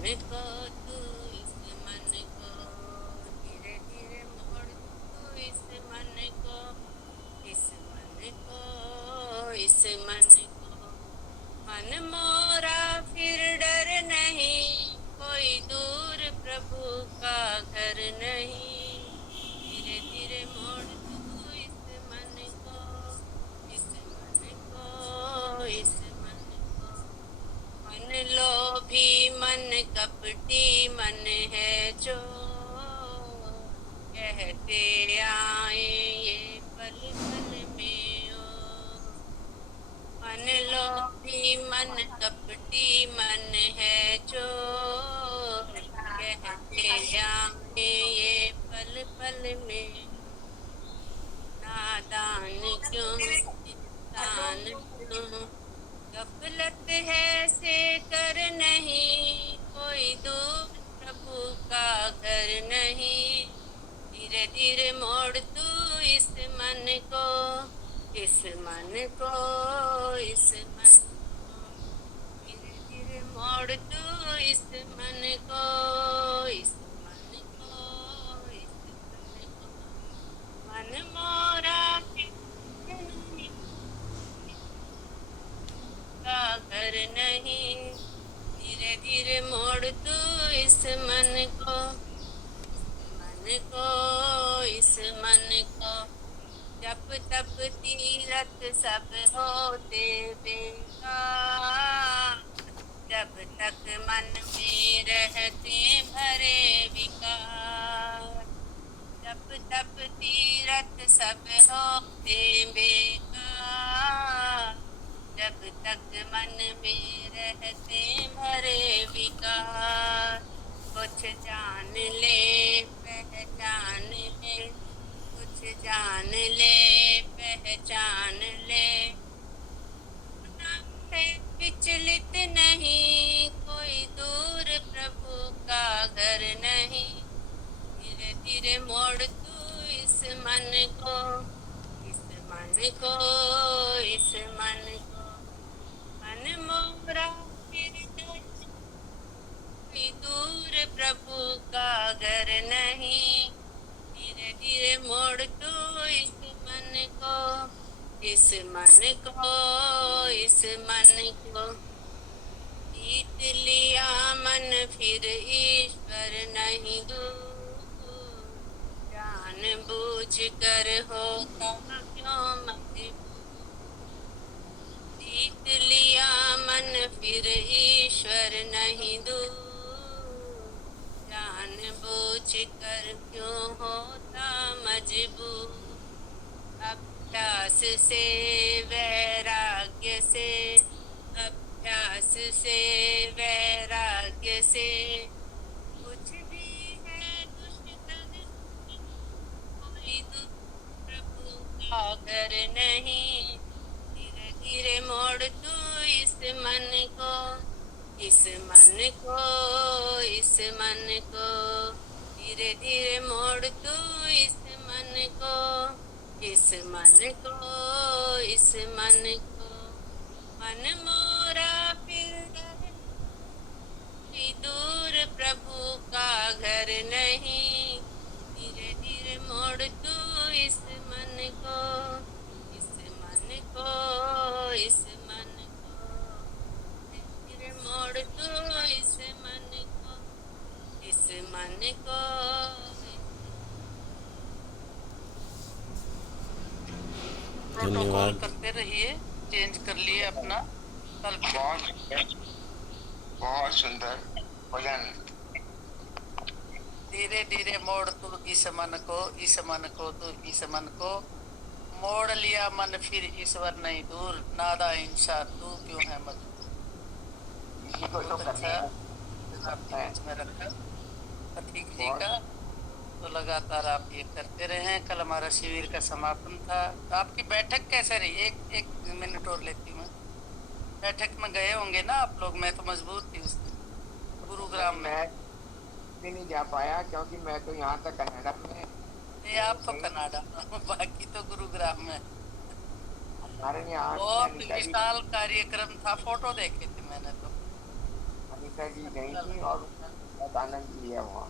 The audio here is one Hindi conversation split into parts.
को तू इस मन को धीरे धीरे मोड़ तू इस मन को इस मन को इस मन को मन मोरा फिर डर नहीं कोई दूर प्रभु का घर नहीं धीरे धीरे मोड़ तू इस मन को इस मन को इस मन को मन लोभी मन कपटी मन है जो कहते आए ये पल पल में ओ मन लोभी मन कपटी मन है जो कहते आए ये पल पल में नादान क्यों इंसान क्यों गफलत है से कर नहीं कोई दूर प्रभु का घर नहीं धीरे धीरे मोड़ तू इस मन को इस मन को इस मन को धीरे धीरे मोड़ तू इस मन को इस मन को इस मन को मन मोरा का घर नहीं धीरे धीरे मोड़ तू इस मन को इस मन को जप तप तीरथ सब होते बेकार जब तक मन में रहते भरे विकार जप तप तीरथ सब होते बेकार जब तक मन में रहते भरे विकार कुछ जान ले पहचान ले कुछ जान ले पहचान ले विचलित नहीं कोई दूर प्रभु का घर नहीं धीरे धीरे मोड़ तू इस मन को इस मन को इस मन को मन मोरा फिर कोई दूर प्रभु का घर नहीं धीरे धीरे मोड़ तू इस मन को इस मन को इस मन को जीत लिया मन फिर ईश्वर नहीं दूर जान बूझ कर होता क्यों मजबूर जीत लिया मन फिर ईश्वर नहीं दूर जान बूझ कर क्यों होता मजबूर अभ्यास से वैराग्य से अभ्यास से वैराग्य से कुछ भी है दुष्कर कोई प्रभु का घर नहीं धीरे धीरे मोड़ तू इस मन को इस मन को इस मन को धीरे धीरे मोड़ तू इस मन को इस मन को इस मन को मन मोरा फिर दूर प्रभु का घर नहीं धीरे धीरे मोड़ तू इस मन को इस मन को इस मन को धीरे मोड़ तू इस मन को इस मन को प्रोटोकॉल करते रहिए चेंज कर लिए अपना कल बहुत सुंदर भजन धीरे धीरे मोड़ तू इस मन को तू इस मन को मोड़ लिया मन फिर ईश्वर नहीं दूर नादा इंसान तू क्यों है मजबूर में रखा प्रतीक जी का तो लगातार आप ये करते रहे। कल हमारा शिविर का समापन था तो आपकी बैठक कैसे रही? एक मिनट और लेती हूँ। बैठक में गए होंगे ना आप लोग? मैं तो मजबूर थी उस दिन गुरुग्राम में भी नहीं जा पाया क्योंकि मैं तो यहाँ तक कनाडा में। नहीं आप तो कनाडा बाकी तो गुरुग्राम में। हमारे यहाँ बहुत विशाल कार्यक्रम था, फोटो देखे थे मैंने तो। अनीता जी गई थी और बहुत आनंद लिया वहाँ।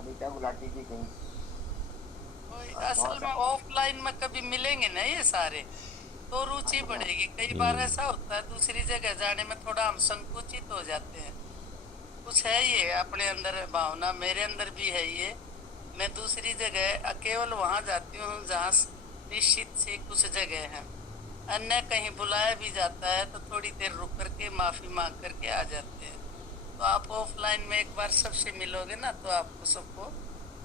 अनीता गुलाटी जी गई। असल में ऑफलाइन में कभी मिलेंगे ना ये सारे, तो रुचि बढ़ेगी। कई बार ऐसा होता है दूसरी जगह जाने में थोड़ा हम संकुचित हो जाते हैं। कुछ है ये अपने अंदर भावना, मेरे अंदर भी है ये। मैं दूसरी जगह केवल वहां जाती हूँ जहाँ निश्चित सी कुछ जगह है। अन्य कहीं बुलाया भी जाता है तो थोड़ी देर रुक करके माफी मांग करके आ जाते हैं। तो आप ऑफलाइन में एक बार सबसे मिलोगे ना तो आपको सबको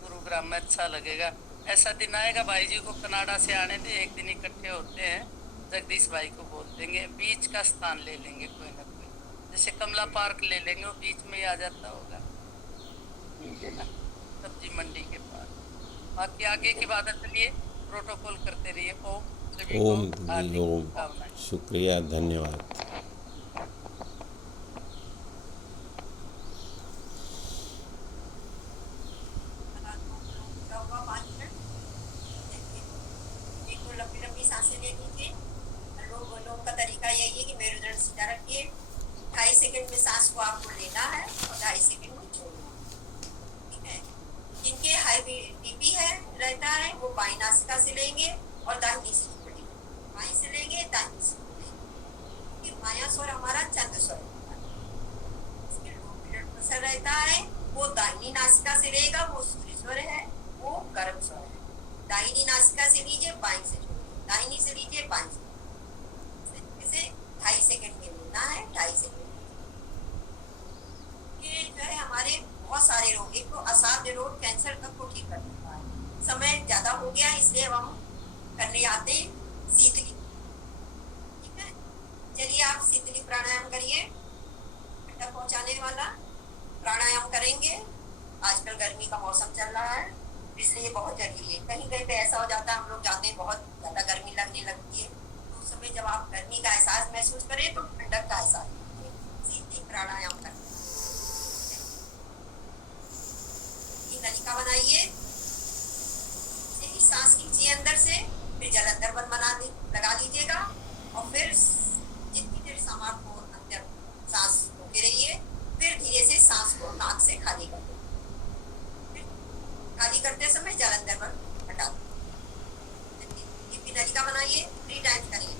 गुरुग्राम में अच्छा लगेगा। ऐसा दिन आएगा, भाई जी को कनाडा से आने दे, एक दिन इकट्ठे होते हैं, जगदीश भाई को बोल देंगे बीच का स्थान ले लेंगे कोई ना कोई, जैसे कमला पार्क ले लेंगे, वो बीच में ही आ जाता होगा, ठीक है। सब्जी मंडी के पास। बाकी आगे की बात चलिए, प्रोटोकॉल करते रहिए। ओम सभी को ओम हार्दिक ओम शुभकामनाएं। शुक्रिया, धन्यवाद। बिल्कुल लंबी लंबी सांसें ले लीजिए। लोग का तरीका यही है कि मेरुदंड सीधा रखिए, 2.5 सेकंड में सांस को आपको लेना है और 2.5 सेकंड में छोड़ना है। ठीक है। जिनके हाई बीपी है रहता है वो बाई नासिका से लेंगे और दाहिनी से छोड़ेंगे, बाई से लेंगे दाहिनी से छोड़ेंगे। माया स्वर हमारा चंद्र स्वर इसमें लो ब्लड प्रेशर रहता है वो दाहिनी नासिका से लेगा, वो सूर्य स्वर है, वो गर्म स्वर है। दाहिनी नासिका से लीजिए, बाईं से छोड़िए, दाहिनी से लीजिए, बाईं से। इसे 2.5 सेकंड में लेना है, 2.5 सेकंड। ये जो है हमारे बहुत सारे रोग, एक तो असाध्य रोग कैंसर तक को ठीक कर देता है। समय ज्यादा हो गया इसलिए अब हम करने आते हैं शीतली। ठीक है, चलिए आप शीतली प्राणायाम करिए, ठंडा पहुंचाने वाला प्राणायाम करेंगे। आजकल गर्मी का मौसम चल रहा है इसलिए बहुत जरूरी है। कहीं कहीं पे ऐसा हो जाता है, हम लोग जाते हैं बहुत ज्यादा गर्मी लगने लगती है, तो उस समय जब आप गर्मी का एहसास महसूस करें तो ठंडक का एहसास कीजिए, शीतली प्राणायाम करें। नलिका बनाइए, सांस खींचिए अंदर से, फिर जल अंदर बंद लगा लीजिएगा और फिर जितनी देर समाप्त को अंदर सांस रोके रहिए, फिर धीरे से सांस को नाक से खाली कर दो। खाली करते समय जल अंदर बंद हटा दो। नलिका बनाइए, 3 टाइम्स करिए।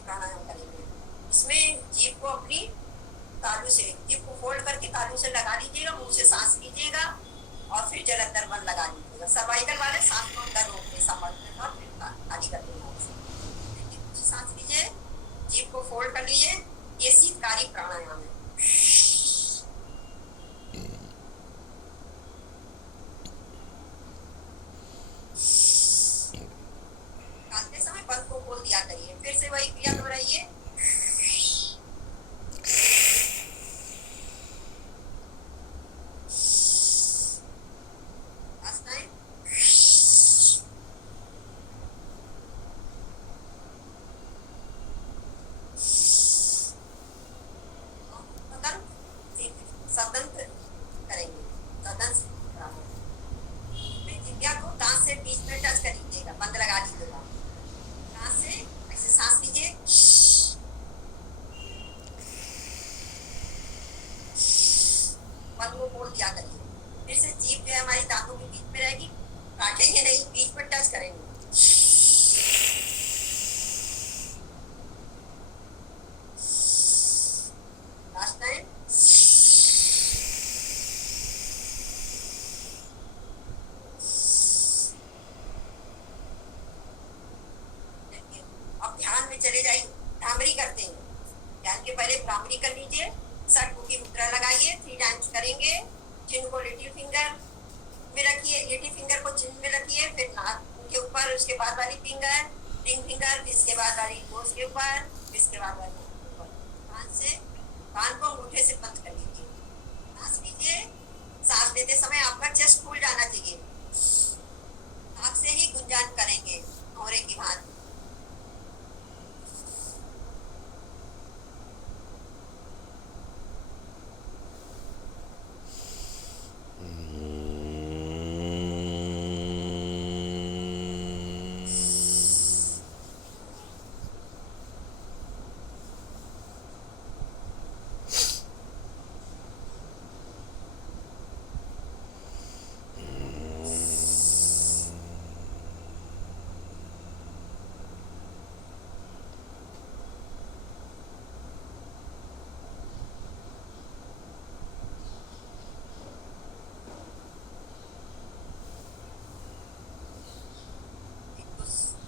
प्राणायाम करेंगे। इसमें जीभ को अपनी तालू से, जीभ को फोल्ड करके तालू से लगा लीजिएगा, मुंह से सांस लीजिएगा और फिर जल अंदर बंद लगा लीजिएगा। सर्वाइकल वाले सांस को अंदर रोकने समझने और फिर खाली कर देना। सांस लीजिए, जीभ को फोल्ड कर लीजिए, ये शीतकारी प्राणायाम है। खाते समय बंद को खोल दिया करिए, फिर से वही क्रिया दोहराइए। फिर से जीभ जो है हमारी दांतों के बीच में रहेगी, काटेंगे नहीं, बीच पर टच करेंगे। Last time. अब ध्यान में चले जाइए, भ्रामरी करते हैं। ध्यान के पहले भ्रामरी कर लीजिए, षटमुखी मुद्रा लगाइए, 3 टाइम्स करेंगे। चिन्ह को लिटिल फिंगर, में रखिए, लिटिल फिंगर को चिन्ह में रखिए, फिर नाक के ऊपर, उसके बाद वाली फिंगर रिंग फिंगर, इसके बाद वाली नोज के ऊपर, इसके बाद वाली ऊपर। कान को अंगूठे से बंद कर लीजिए, सांस लीजिए। सांस लेते समय आपका चेस्ट फूल जाना चाहिए, नाक से ही गुंजान करेंगे भौरे की भांति।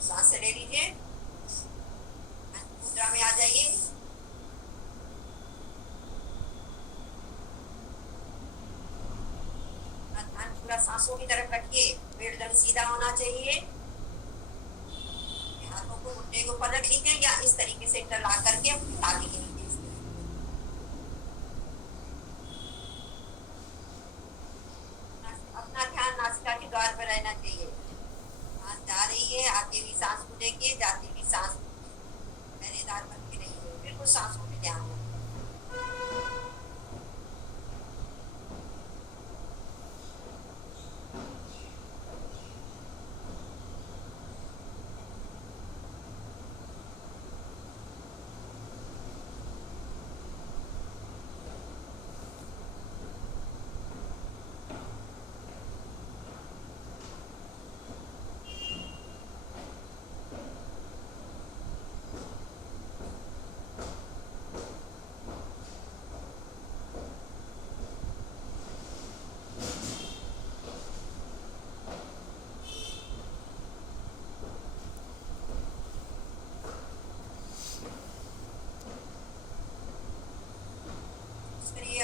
सांस ले लीजिए, मुद्रा में आ जाइए। ध्यान पूरा सांसों की तरफ रखिए, मेरुदंड सीधा होना चाहिए। हाथों को घुटने के ऊपर रख लीजिए या इस तरीके से इंटरलॉक करके आगे के नीचे। अपना ध्यान नासिका के द्वार पर रहना चाहिए। सांस जा रही है, आगे भी सांस को देखिए, जाती भी सांस पहरेदार बन के रहिए, बिल्कुल सांसों पे ध्यान है।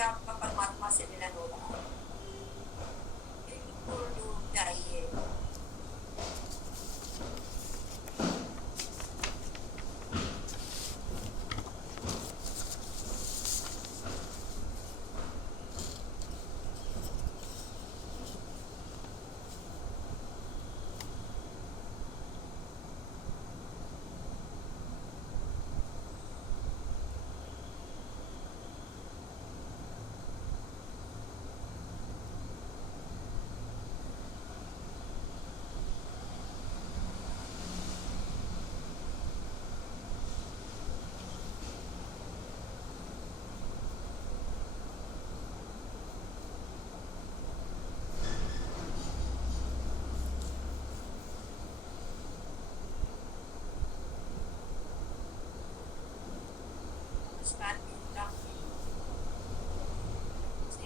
आपका परमात्मा से मिलन हो रहा है, बिल्कुल डूब जाइए।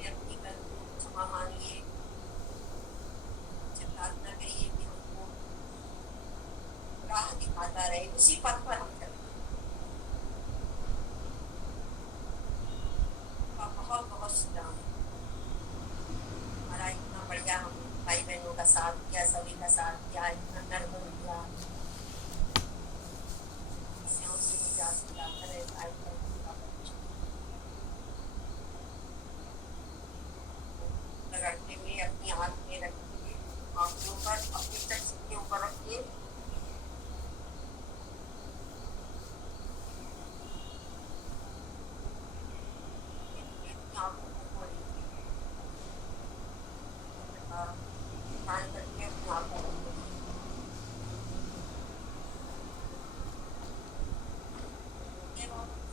अपनी गलतियों को क्षमा मांगिए, प्रार्थना करिए कि हमको राह दिखाता रहे, उसी पथ पर हम चलें। बहुत बहुत शुक्राना, हमारा इतना बढ़िया हम भाई बहनों का साथ दिया, सभी का साथ दिया, इतना नर्म दिया, रखते हुए अपनी हाथ में रखिए, आंखों पर अपनी चक्ष के ऊपर रखिए। आंखों को खोलिए, ध्यान करके अपनी आंखों को खोलिए।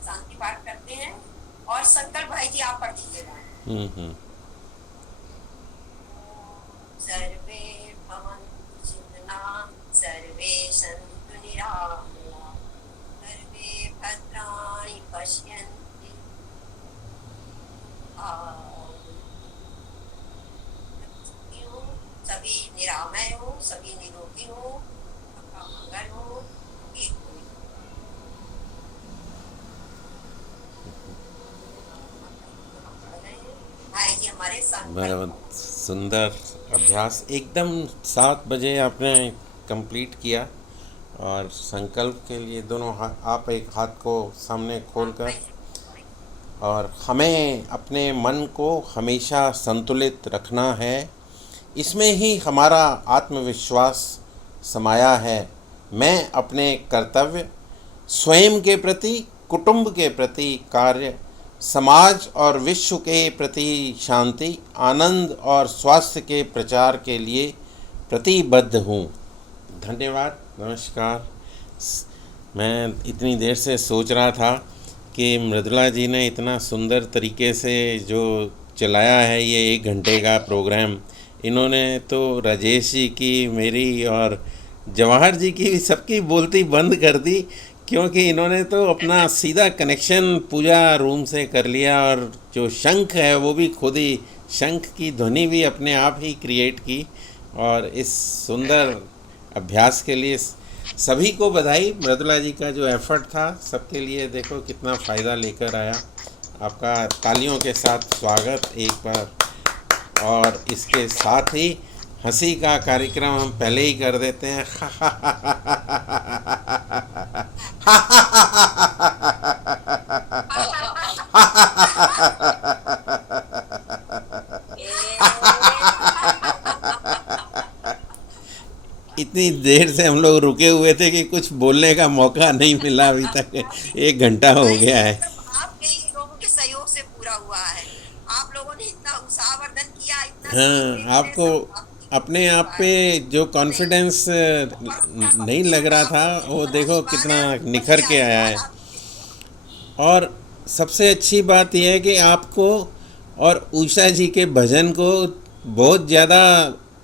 शांति पाठ करते हैं और संकल्प भाई जी आप पढ़ दीजिएगा। सर्वे भवन्तु सुखिनः, सर्वे सन्तु निरामयाः, सर्वे भद्राणि पश्यन्तु सभी निरामय हो, सभी निरोगी हो, सबका मंगल हो, एक हो। भाई जी हमारे संकल्प सुंदर अभ्यास एकदम 7 बजे आपने कंप्लीट किया। और संकल्प के लिए दोनों हाथ, आप एक हाथ को सामने खोलकर, और हमें अपने मन को हमेशा संतुलित रखना है। इसमें ही हमारा आत्मविश्वास समाया है। मैं अपने कर्तव्य, स्वयं के प्रति, कुटुंब के प्रति कार्य, समाज और विश्व के प्रति शांति, आनंद और स्वास्थ्य के प्रचार के लिए प्रतिबद्ध हूँ। धन्यवाद, नमस्कार। मैं इतनी देर से सोच रहा था कि मृदुला जी ने इतना सुंदर तरीके से जो चलाया है ये 1 घंटे का प्रोग्राम, इन्होंने तो राजेश जी की, मेरी और जवाहर जी की भी सबकी बोलती बंद कर दी, क्योंकि इन्होंने तो अपना सीधा कनेक्शन पूजा रूम से कर लिया। और जो शंख है वो भी खुद ही, शंख की ध्वनि भी अपने आप ही क्रिएट की। और इस सुंदर अभ्यास के लिए सभी को बधाई। मृदुला जी का जो एफर्ट था सबके लिए देखो कितना फ़ायदा लेकर आया। आपका तालियों के साथ स्वागत एक बार। और इसके साथ ही हंसी का कार्यक्रम हम पहले ही कर देते हैं। इतनी देर से हम लोग रुके हुए थे कि कुछ बोलने का मौका नहीं मिला अभी तक। 1 घंटा हो गया है। आपके ही लोगों के सहयोग से पूरा हुआ है। आप लोगों ने इतना उत्साहवर्धन किया, इतना हाँ, आपको अपने आप पे जो कॉन्फिडेंस नहीं लग रहा था वो देखो कितना निखर के आया है। और सबसे अच्छी बात यह है कि आपको और उषा जी के भजन को बहुत ज़्यादा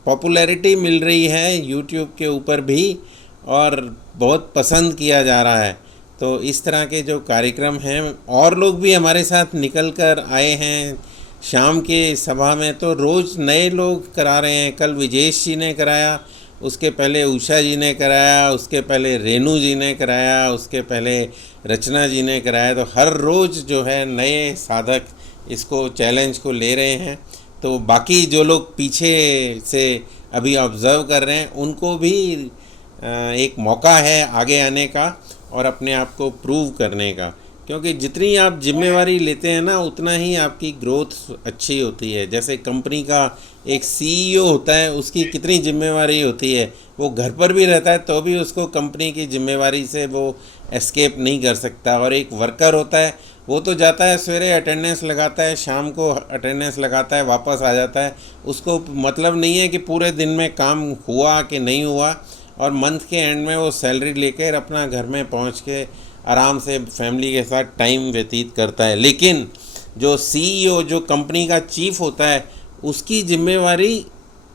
पॉपुलैरिटी मिल रही है यूट्यूब के ऊपर भी, और बहुत पसंद किया जा रहा है। तो इस तरह के जो कार्यक्रम हैं, और लोग भी हमारे साथ निकल कर आए हैं शाम के सभा में, तो रोज़ नए लोग करा रहे हैं। कल विजेश जी ने कराया, उसके पहले उषा जी ने कराया, उसके पहले रेनू जी ने कराया, उसके पहले रचना जी ने कराया। तो हर रोज़ जो है नए साधक इसको चैलेंज को ले रहे हैं। तो बाकी जो लोग पीछे से अभी ऑब्ज़र्व कर रहे हैं उनको भी एक मौका है आगे आने का और अपने आप को प्रूव करने का, क्योंकि जितनी आप जिम्मेवारी लेते हैं ना उतना ही आपकी ग्रोथ अच्छी होती है। जैसे कंपनी का एक सीईओ होता है, उसकी कितनी जिम्मेवारी होती है, वो घर पर भी रहता है तो भी उसको कंपनी की जिम्मेवारी से वो एस्केप नहीं कर सकता। और एक वर्कर होता है, वो तो जाता है सवेरे अटेंडेंस लगाता है, शाम को अटेंडेंस लगाता है, वापस आ जाता है। उसको मतलब नहीं है कि पूरे दिन में काम हुआ कि नहीं हुआ, और मंथ के एंड में वो सैलरी लेकर अपना घर में पहुंच के आराम से फैमिली के साथ टाइम व्यतीत करता है। लेकिन जो सीईओ, जो कंपनी का चीफ होता है, उसकी जिम्मेवारी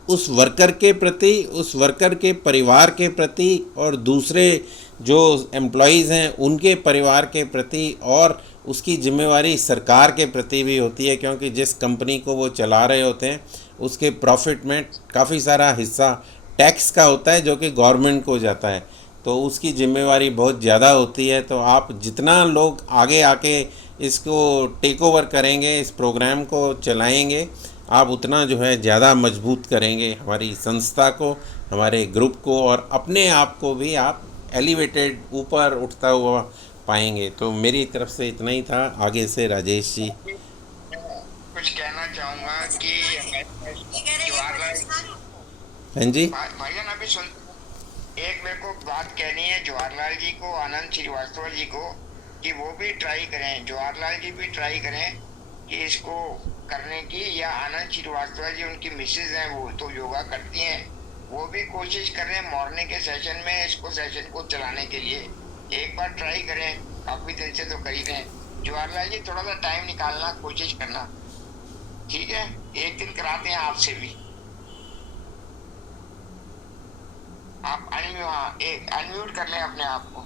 उस वर्कर के प्रति, उस वर्कर के परिवार के प्रति, और दूसरे जो एम्प्लॉयज़ हैं उनके परिवार के प्रति, और उसकी जिम्मेवारी सरकार के प्रति भी होती है, क्योंकि जिस कंपनी को वो चला रहे होते हैं उसके प्रॉफिट में काफ़ी सारा हिस्सा टैक्स का होता है जो कि गवर्नमेंट को जाता है। तो उसकी जिम्मेवारी बहुत ज़्यादा होती है। तो आप जितना लोग आगे आके इसको टेक ओवर करेंगे, इस प्रोग्राम को चलाएंगे, आप उतना जो है ज़्यादा मजबूत करेंगे हमारी संस्था को, हमारे ग्रुप को, और अपने आप को भी आप एलिवेटेड ऊपर उठता हुआ पाएंगे। तो मेरी तरफ से इतना ही था। आगे से राजेश जी। कुछ कहना चाहूँगा कि हाँ जी भाईजान अभी सुन, एक मेरे को बात कहनी है जवाहरलाल जी को, आनंद श्रीवास्तव जी को, कि वो भी ट्राई करें, जवाहरलाल जी भी ट्राई करें कि इसको करने की, या आनंद श्रीवास्तव जी, उनकी मिसेज हैं, वो तो योगा करती हैं, वो भी कोशिश कर रहे हैं मॉर्निंग के सेशन में इसको, सेशन को चलाने के लिए। एक बार ट्राई करें, काफी दिन से तो कर ही रहे हैं। जवाहरलाल जी थोड़ा सा टाइम निकालना, कोशिश करना, ठीक है? एक दिन कराते हैं आपसे भी। आप अनम्यूट कर लें अपने आप को।